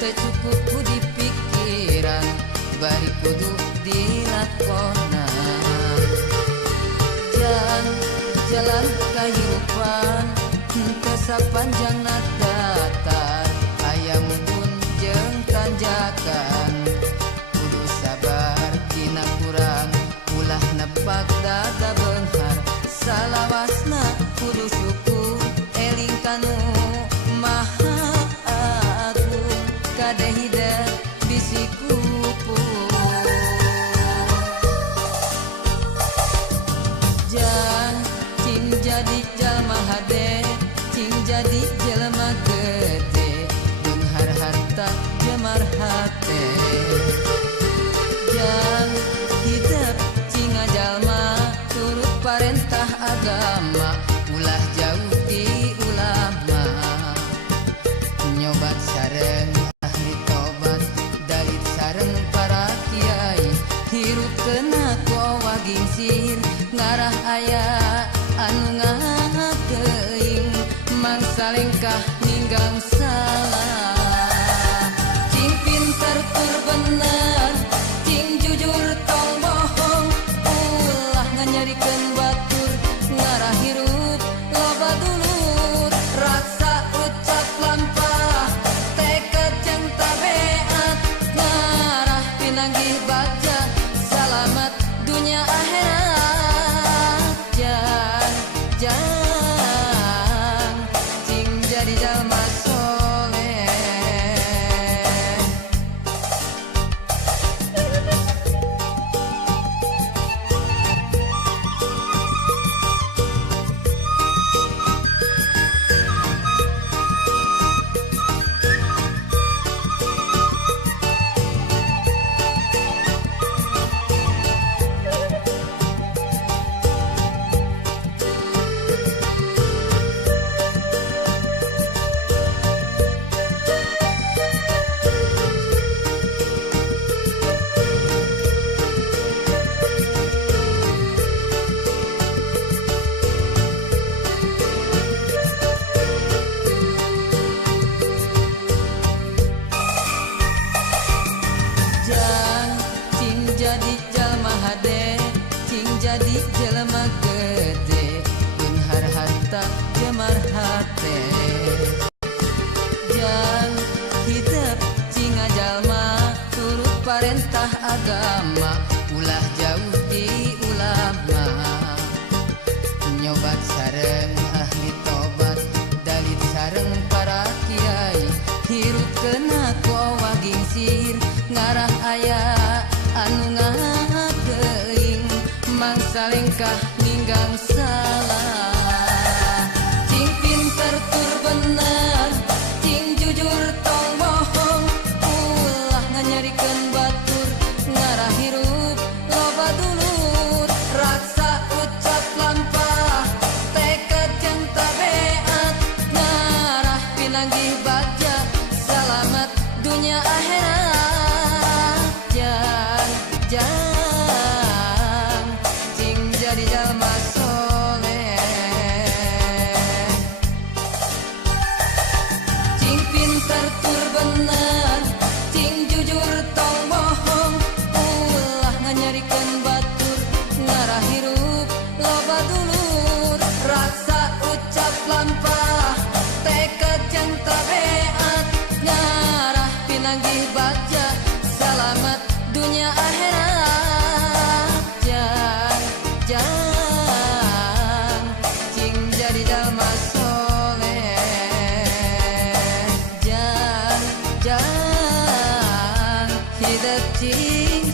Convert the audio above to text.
teu cukup ku di pikiran bari kudu dilakonan. Jalan kehidupan teu sapanjang datar, aya mungkun jeung tanjakan. Kudu sabar dina kurang, ulah nepak dada beunghar. Salawasna kudu syukur eling kanu maha agung, kadehida bisi kupu. Cing jadi jalma hade, cing jadi jelema gede, beunghar harta jemar hate. Jang hidup cing jalma turut parentah agama, ulah jauh di ulama. Nyobat sareng ahli tobat, dalit sareng para kiai, hirup kena kowa gingsir, ngarah aya anu ngakeing, mangsa lengkah ninggang salah. Cing pinter tur bener, cing jujur tong bohong, ulah nganyarikeun batur, ngarah hirup loba dulur. Raksa ucap lampah, tekad jeung tabeat, ngarah pinanggih baja, salamat dunia akhirat. Jang cing jadi jalma soleh. Jadi jalma hade, cing jadi jelema gede, beunghar harta jemar hate. Jang hidup cing jalma turut parentah agama, ulah jauh di ulama. Nyobat sareng ahli tobat, dalit sareng para kiai, hirup kena kowa gingsir, ngarah aya anu ngakeing, mangsa lengkah ninggang salah. Cing pinter tur bener, cing jujur tong bohong, ulah nganyarikeun batur, ngarah hirup loba dulur. Raksa ucap lampah, tekad jeung tabeat, ngarah pinanggih baja, salamat dunia akhirat. Jang cing jadi jalma soleh. Cing pinter tur bener, cing jujur tong bohong, ulah nganyarikeun batur, ngarah hirup loba dulur. Raksa ucap lampah, tekad jeung tabeat, ngarah pinanggih baja, salamat dunia akhirat. Jang cing jadi jalma soleh. Jang hidup cing